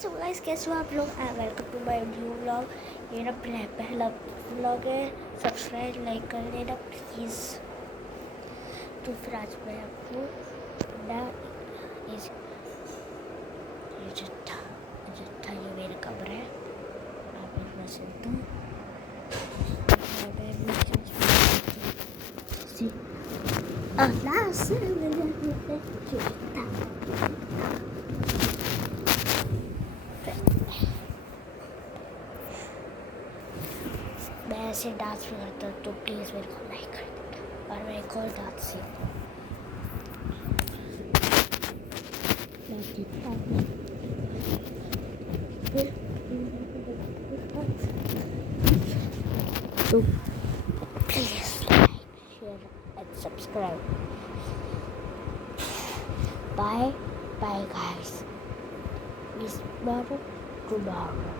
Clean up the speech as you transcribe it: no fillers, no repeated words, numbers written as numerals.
So guys कैसे हो आप लोग। Welcome to my new vlog. मेरा पहला व्लॉग है। सब्सक्राइब लाइक कर देना प्लीज़। तो फिर आज मैं आपको ना ये मेरा कमरा है। आप मैं सुनता हूँ मैं ऐसे डांस भी करता हूँ, तो प्लीज़ मेरे को लाइक कर देना। और मैं एक और डांस सीखता हूँ। तो please like share and subscribe. Bye bye guys. Tomorrow.